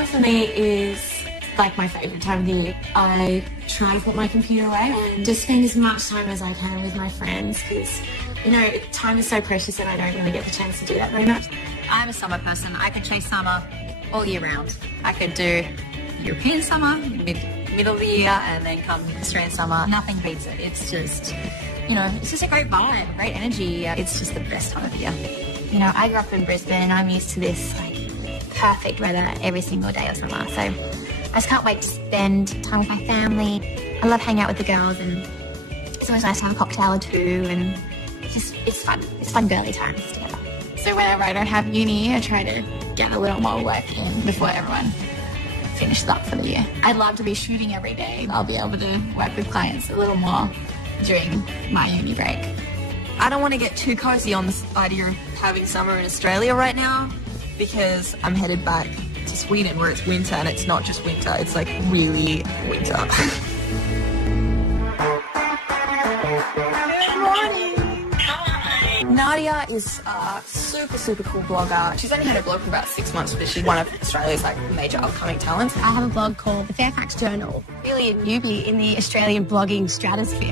Summer for me is like my favourite time of the year. I try to put my computer away and just spend as much time as I can with my friends because, you know, time is so precious and I don't really get the chance to do that very much. I'm a summer person. I could chase summer all year round. I could do European summer, middle of the year, and then come Australian summer. Nothing beats it. It's just, you know, it's just a great vibe, great energy. It's just the best time of year. You know, I grew up in Brisbane and I'm used to this, like, perfect weather every single day of summer. So I just can't wait to spend time with my family. I love hanging out with the girls and it's always nice to have a cocktail or two and it's fun. It's fun girly times together. So whenever I don't have uni, I try to get a little more work in before everyone finishes up for the year. I'd love to be shooting every day. I'll be able to work with clients a little more during my uni break. I don't want to get too cozy on this idea of having summer in Australia right now because I'm headed back to Sweden where it's winter, and it's not just winter, it's like really winter. Nadia is a super cool blogger. She's only had a blog for about 6 months, but she's one of Australia's like major upcoming talents. I have a blog called The Fairfax Journal, really a newbie in the Australian blogging stratosphere.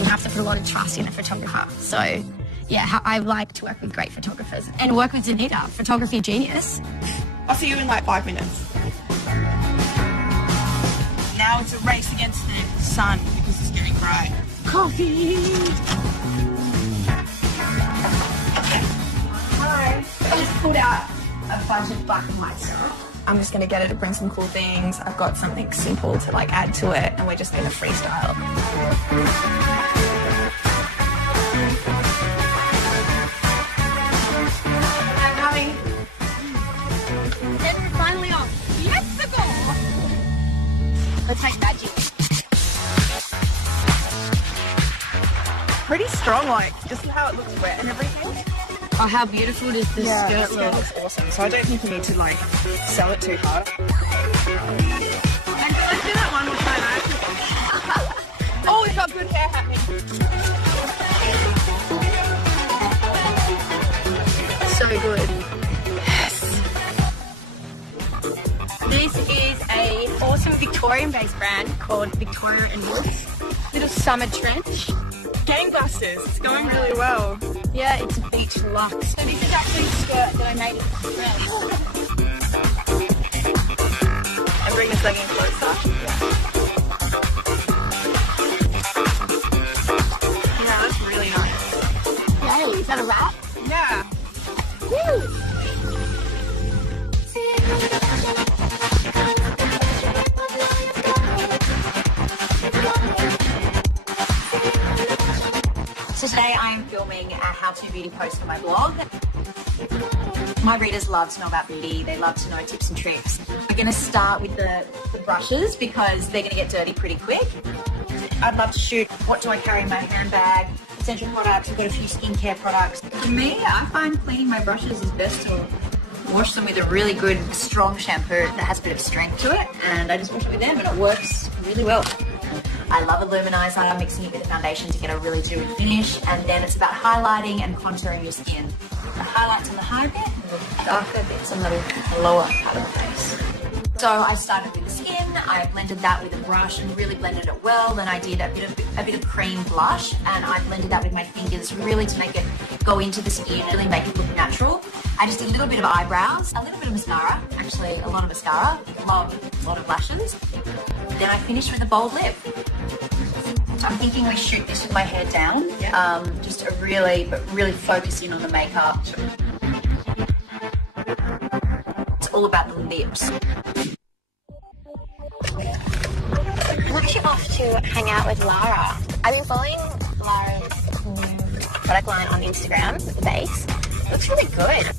You have to put a lot of trust in a photographer. So yeah, I like to work with great photographers and work with Danita, photography genius. I'll see you in like 5 minutes. Now it's a race against the sun because it's getting bright. Coffee! Hi. I just pulled out a bunch of black and white stuff. I'm just going to get her to bring some cool things. I've got something simple to like add to it, and we're just going to freestyle. I'm coming. And we're finally off. Yes, the goal! Let's make magic. Pretty strong, like, just how it looks wet and everything. Oh, how beautiful does this skirt look? Looks awesome. So I don't think you need to like sell it too hard. And let's do that one more time. Oh, we've got good hair happening. So good. Yes. This is a awesome Victorian-based brand called Victoria and Woods. Little summer trench. Gangbusters. It's going really well. Yeah, it's a beach luxe. So this is actually a skirt that I made with my friend. And bring this legging closer. Yeah, that's really nice. Yay, is that a wrap? Yeah. Woo! So today I'm filming a how-to beauty post for my blog. My readers love to know about beauty. They love to know tips and tricks. We're going to start with the brushes because they're going to get dirty pretty quick. I'd love to shoot what do I carry in my handbag, essential products. We've got a few skincare products. For me, I find cleaning my brushes is best to wash them with a really good, strong shampoo that has a bit of strength to it. And I just wash it with them and it works really well. I love a luminizer, mixing it with a foundation to get a really dewy finish, and then it's about highlighting and contouring your skin. The highlights on the higher bit and the darker bits on the lower part of the face. So I started with the skin, I blended that with a brush and really blended it well. Then I did a bit of cream blush and I blended that with my fingers really to make it go into the skin, really make it look natural. I just did a little bit of eyebrows, a little bit of mascara, actually a lot of mascara, a lot of lashes. Then I finished with a bold lip. So I'm thinking we shoot this with my hair down, just really focus in on the makeup. It's all about the lips. I'm actually off to hang out with Lara. I've been following Lara's new product line on Instagram with the base. It looks really good.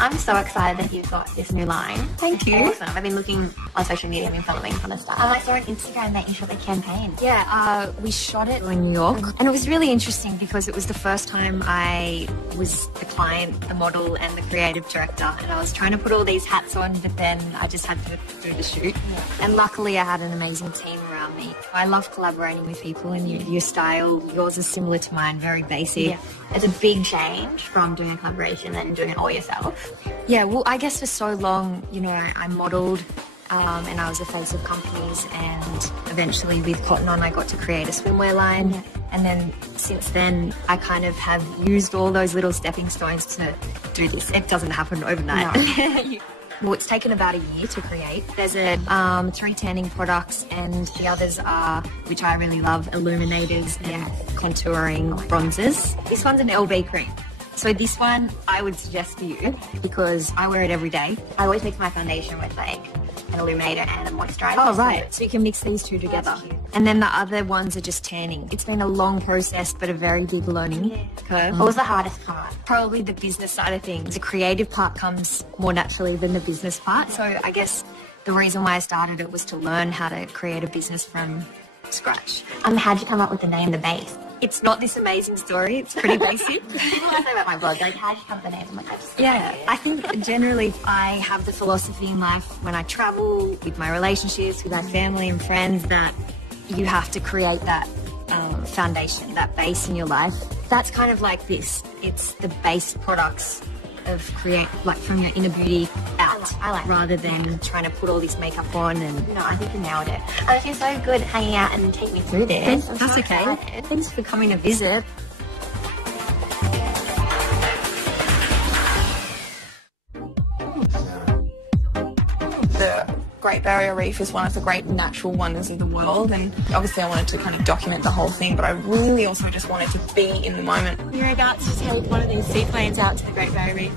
I'm so excited that you've got this new line. Thank you. Awesome. I've been looking on social media, I've been following from the start. I saw on Instagram that you shot the campaign. Yeah, we shot it in New York, and it was really interesting because it was the first time I was the client, the model, and the creative director, and I was trying to put all these hats on, but then I just had to do the shoot. Yeah. And luckily, I had an amazing team around me. I love collaborating with people, and your style, yours is similar to mine, very basic. Yeah. It's a big change from doing a collaboration and doing it all yourself. Yeah, well, I guess for so long, you know, I modelled and I was the face of companies, and eventually with Cotton On I got to create a swimwear line. Yeah. And then since then, I kind of have used all those little stepping stones to do this. It doesn't happen overnight. No. Well, it's taken about a year to create. There's 3 tanning products, and the others are, which I really love, illuminators and contouring bronzers. This one's an LB cream. So this one I would suggest to you because I wear it every day. I always mix my foundation with like an illuminator and a moisturizer. Oh, right. So you can mix these two together. And then the other ones are just tanning. It's been a long process, but a very big learning curve. What was the hardest part? Probably the business side of things. The creative part comes more naturally than the business part. So I guess the reason why I started it was to learn how to create a business from scratch. How'd you come up with the name The Base? It's not this amazing story. It's pretty basic. People ask me about my blog, like, how'd you come up with the name? I'm like, I think generally I have the philosophy in life when I travel, with my relationships, with my family and friends, that you have to create that foundation, that base in your life. That's kind of like this. It's the base products of like from your inner beauty out, I like rather than trying to put all this makeup on. And no, I think you nailed it. And it's been so good hanging out and taking me through this. That's so okay. Excited. Thanks for coming to visit. The Great Barrier Reef is one of the great natural wonders of the world, and obviously I wanted to kind of document the whole thing, but I really also just wanted to be in the moment. We're about to take one of these seaplanes out to the Great Barrier Reef.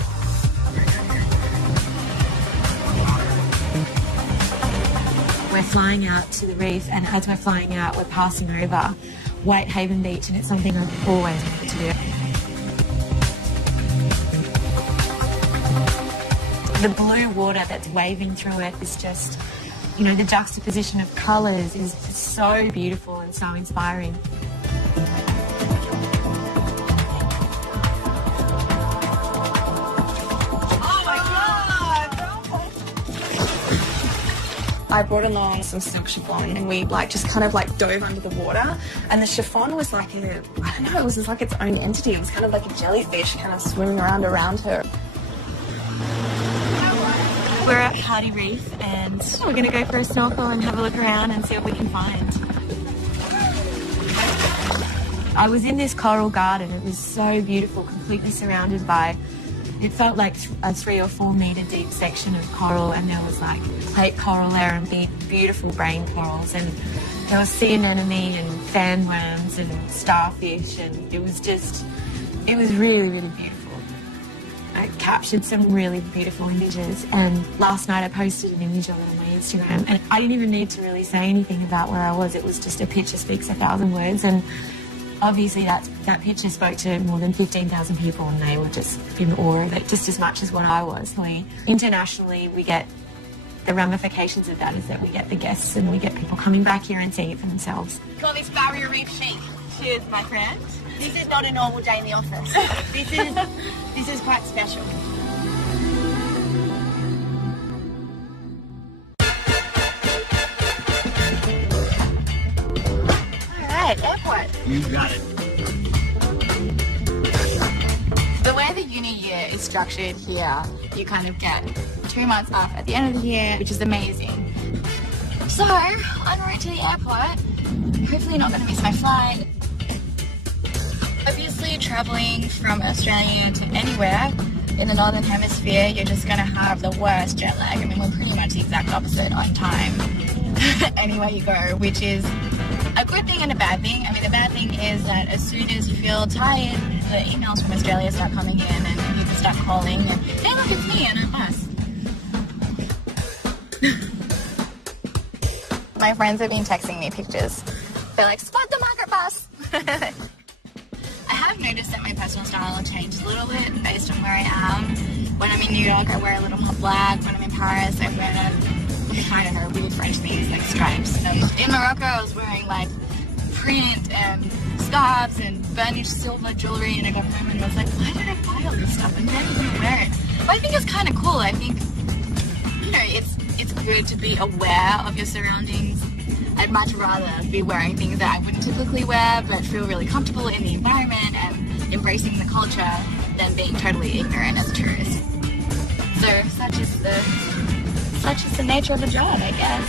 We're flying out to the reef, and as we're flying out, we're passing over Whitehaven Beach, and it's something I've always wanted to do. The blue water that's waving through it is just, you know, the juxtaposition of colours is so beautiful and so inspiring. I brought along some silk chiffon, and we just kind of dove under the water, and the chiffon was like I don't know, it was just like its own entity. It was kind of like a jellyfish kind of swimming around her. We're at Hardy Reef, and we're going to go for a snorkel and have a look around and see what we can find. I was in this coral garden. It was so beautiful, completely surrounded by, it felt like a 3 or 4 metre deep section of coral, and there was like plate coral there and beautiful brain corals, and there was sea anemone and fan worms and starfish, and it was really, really beautiful. I captured some really beautiful images, and last night I posted an image of it on my Instagram, and I didn't even need to really say anything about where I was. It was just a picture speaks 1,000 words, and obviously that picture spoke to more than 15,000 people, and they were just in awe of it just as much as what I was. Internationally, we get the ramifications of that is that we get the guests and we get people coming back here and seeing it for themselves. Call this Barrier Reef chic. Cheers, my friend. This is not a normal day in the office. This is quite special. All right, airport. You got it. The way the uni year is structured here, you kind of get 2 months off at the end of the year, which is amazing. So, en route to the airport. Hopefully not going to miss my flight. Obviously, traveling from Australia to anywhere in the Northern Hemisphere, you're just going to have the worst jet lag. I mean, we're pretty much the exact opposite on time anywhere you go, which is a good thing and a bad thing. I mean, the bad thing is that as soon as you feel tired, the emails from Australia start coming in and you can start calling and, hey, look, it's me and I'm us. My friends have been texting me pictures. They're like, spot the market bus. I haven't I've noticed that my personal style changes a little bit based on where I am. When I'm in New York, I wear a little more black. When I'm in Paris, I wear, I don't know, weird French things like stripes. In Morocco, I was wearing like print and scarves and burnished silver jewelry, and I got home and I was like, why did I buy all this stuff? I'm never going to wear it. But I think it's kind of cool. I think, you know, it's good to be aware of your surroundings. I'd much rather be wearing things that I wouldn't typically wear but feel really comfortable in the environment and embracing the culture than being totally ignorant as a tourist. So such is the nature of the job, I guess.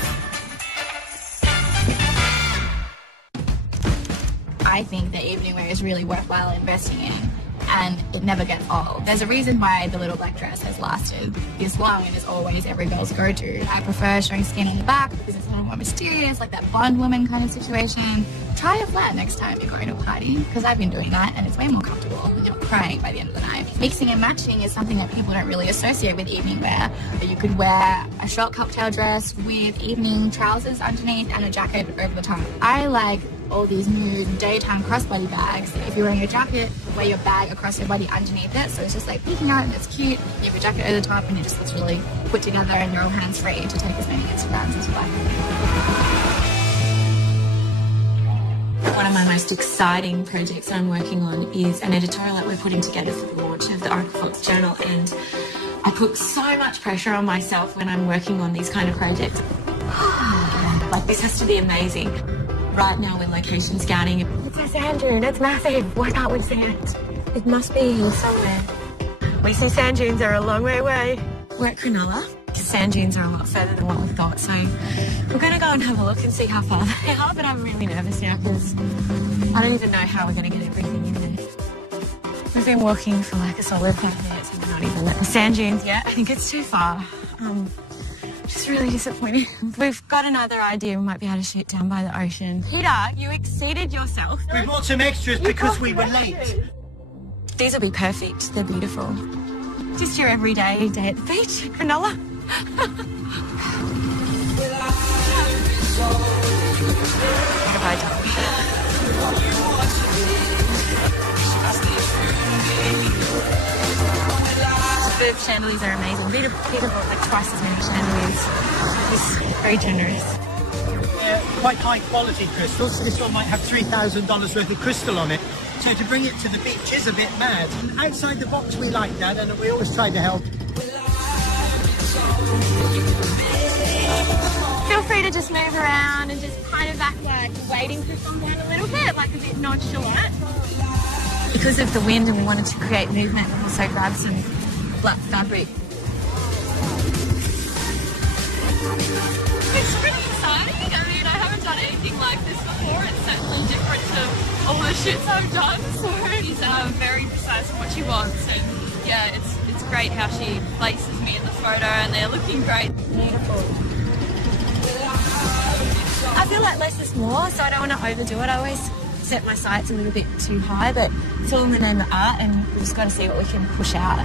I think that evening wear is really worthwhile investing in, and it never gets old. There's a reason why the little black dress has lasted this long and is always every girl's go-to. I prefer showing skin on the back because it's a little more mysterious, like that Bond woman kind of situation. Try a flat next time you're going to a party, because I've been doing that and it's way more comfortable and you're not crying by the end of the night. Mixing and matching is something that people don't really associate with evening wear, but you could wear a short cocktail dress with evening trousers underneath and a jacket over the top. I like all these new daytime crossbody bags. If you're wearing a jacket, wear your bag across your body underneath it, so it's just like peeking out and it's cute. You have your jacket over the top and it just looks really put together and you're all hands-free to take as many Instagrams as you like. One of my most exciting projects I'm working on is an editorial that we're putting together for the launch of the Oracle Fox Journal, and I put so much pressure on myself when I'm working on these kind of projects. Like, this has to be amazing. Right now we're location scouting. It's a sand dune, it's massive. Why can't we see it? It must be here somewhere. We see sand dunes are a long way away. We're at Cronulla. Sand dunes are a lot further than what we thought, so we're going to go and have a look and see how far they are, but I'm really nervous now because I don't even know how we're going to get everything in there. We've been walking for like a solid 5 minutes and we're not even at the sand dunes yet. I think it's too far. Just really disappointing. We've got another idea. We might be able to shoot down by the ocean. Peter, you exceeded yourself. We brought some extras because we were late. These will be perfect. They're beautiful. Just your everyday day at the beach, Cronulla. What have I done? The chandeliers are amazing. Peter bought like twice as many chandeliers. He's very generous. Yeah, quite high quality crystals. This one might have $3,000 worth of crystal on it. So to bring it to the beach is a bit mad. And outside the box we like that, and we always try to help. Feel free to just move around and just kind of act like waiting for someone a little bit, like a bit nonchalant. Because of the wind and we wanted to create movement, we also grabbed some black fabric. It's pretty exciting. I mean, I haven't done anything like this before. It's certainly different to all the shoots I've done. So she's very precise on what she wants, and yeah, it's great how she places me in the photo, and they're looking great. Beautiful. I feel like less is more, so I don't want to overdo it. I always set my sights a little bit too high, but it's all in the name of art, and we've just got to see what we can push out.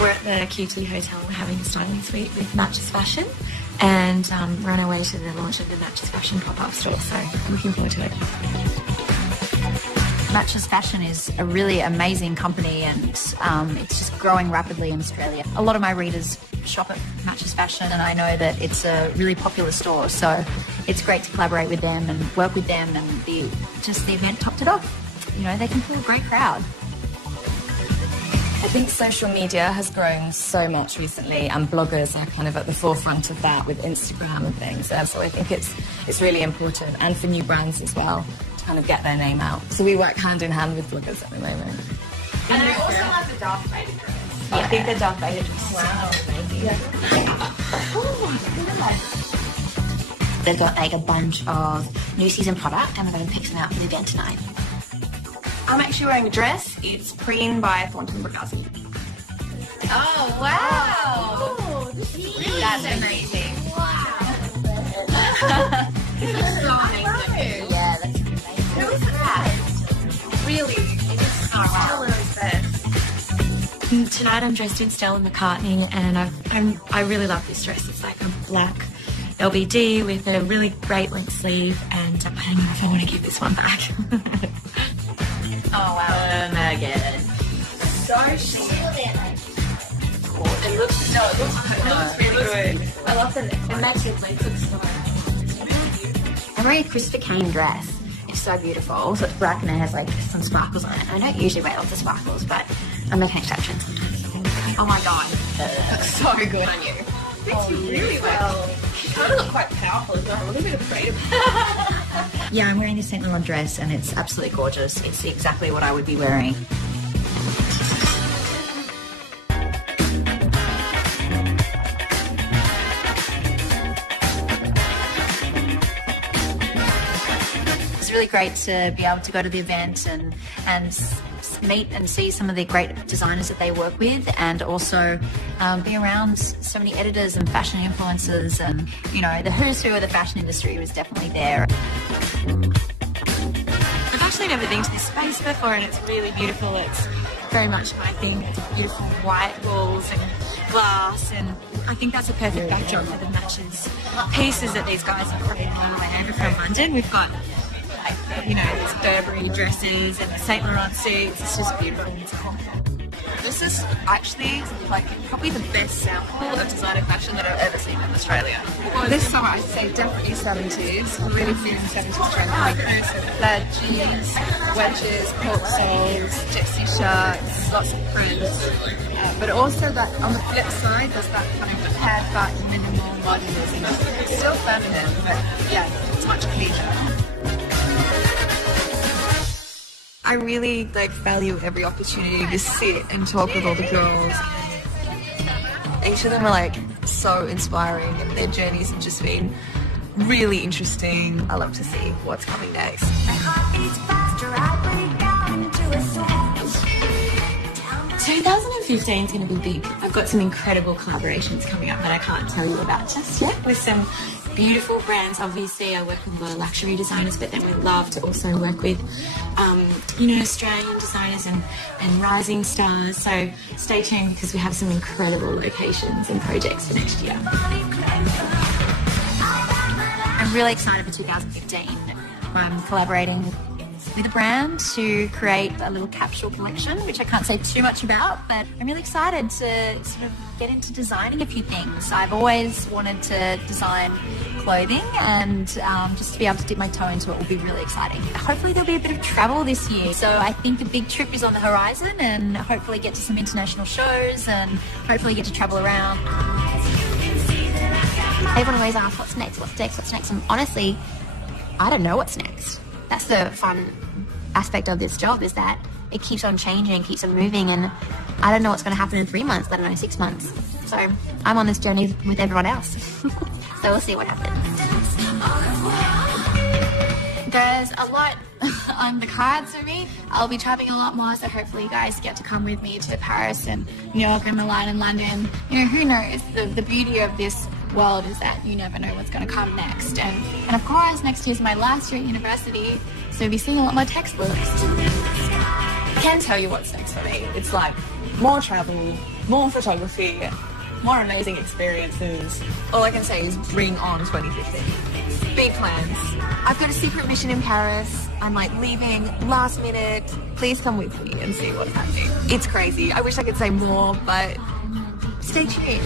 We're at the QT Hotel. We're having a styling suite with Matches Fashion, and we're on our way to the launch of the Matches Fashion pop-up store, so looking forward to it. Matches Fashion is a really amazing company, and it's just growing rapidly in Australia. A lot of my readers shop at Matches Fashion, and I know that it's a really popular store, so it's great to collaborate with them and work with them, and the event topped it off. You know, they can pull a great crowd. I think social media has grown so much recently, and bloggers are kind of at the forefront of that with Instagram and things. So I think it's really important, and for new brands as well, to kind of get their name out. So we work hand in hand with bloggers at the moment. And I also like the Darth Vader dress. Yeah. I think the Darth Vader dress is Wow. They've got like a bunch of new season product, and we're going to pick some out for the event tonight. I'm actually wearing a dress. It's Preen by Thornton Bragazzi. Oh, wow. Oh, that's amazing. Wow. Yeah, that's amazing. Who is that? Really? It's Stella's best. Tonight I'm dressed in Stella McCartney, and I really love this dress. It's like a black LBD with a really great length sleeve, and I don't know if I want to give this one back. Oh wow. Oh my god. So chic. It looks really good. I love the neck. It makes your legs look small. I'm wearing a Christopher Kane dress. It's so beautiful. So it's black and it has like some sparkles on it. I don't usually wear lots of sparkles, but I'm making exceptions sometimes. Oh my god. Looks so good on you. Fits you really well. You kind of look quite powerful as well. I'm a little bit afraid of it. Yeah, I'm wearing this Saint Laurent dress and it's absolutely gorgeous. It's exactly what I would be wearing. It's really great to be able to go to the event and meet and see some of the great designers that they work with, and also be around so many editors and fashion influencers, and you know, the who's who of the fashion industry was definitely there. I've actually never been to this space before, and it's really beautiful. It's very much my thing. It's beautiful white walls and glass, and I think that's a perfect backdrop for the matches pieces that these guys are creating from London. We've got, you know, these Burberry dresses and the Saint Laurent suits. It's just beautiful. This is actually like probably the best sample of designer fashion that I've ever seen in Australia. Well, this summer I'd say definitely 70s, really feeling 70s trend. Like plaid jeans, wedges, cork soles, gypsy shirts, lots of prints. But also that on the flip side, there's that kind of pared back minimal modernism. It's still feminine, but yeah, it's much cleaner. I really value every opportunity to sit and talk with all the girls. Each of them are so inspiring, and their journeys have just been really interesting. I love to see what's coming next. 2015 is going to be big. I've got some incredible collaborations coming up that I can't tell you about just yet, with some beautiful brands. Obviously I work with a lot of luxury designers, but then we love to also work with you know, Australian designers and rising stars. So stay tuned, because we have some incredible locations and projects for next year. I'm really excited for 2015. I'm collaborating with a brand to create a little capsule collection, which I can't say too much about, but I'm really excited to sort of get into designing a few things. I've always wanted to design clothing, and just to be able to dip my toe into it will be really exciting. Hopefully there'll be a bit of travel this year, so I think a big trip is on the horizon, and hopefully get to some international shows, and hopefully get to travel around. Everyone always asks, what's next, what's next, what's next? And honestly, I don't know what's next. That's the fun aspect of this job, is that it keeps on changing, keeps on moving, and I don't know what's going to happen in 3 months, let alone 6 months. So I'm on this journey with everyone else. So we'll see what happens. There's a lot on the cards for me. I'll be traveling a lot more, so hopefully you guys get to come with me to Paris and New York and Milan and London. You know, who knows? The beauty of this world is that you never know what's going to come next. And of course, next year's my last year at university, so we'll be seeing a lot more textbooks. I can tell you what's next for me. It's more travel, more photography, more amazing experiences. All I can say is bring on 2015. Big plans. I've got a secret mission in Paris. I'm leaving last minute. Please come with me and see what's happening. It's crazy. I wish I could say more, but stay tuned.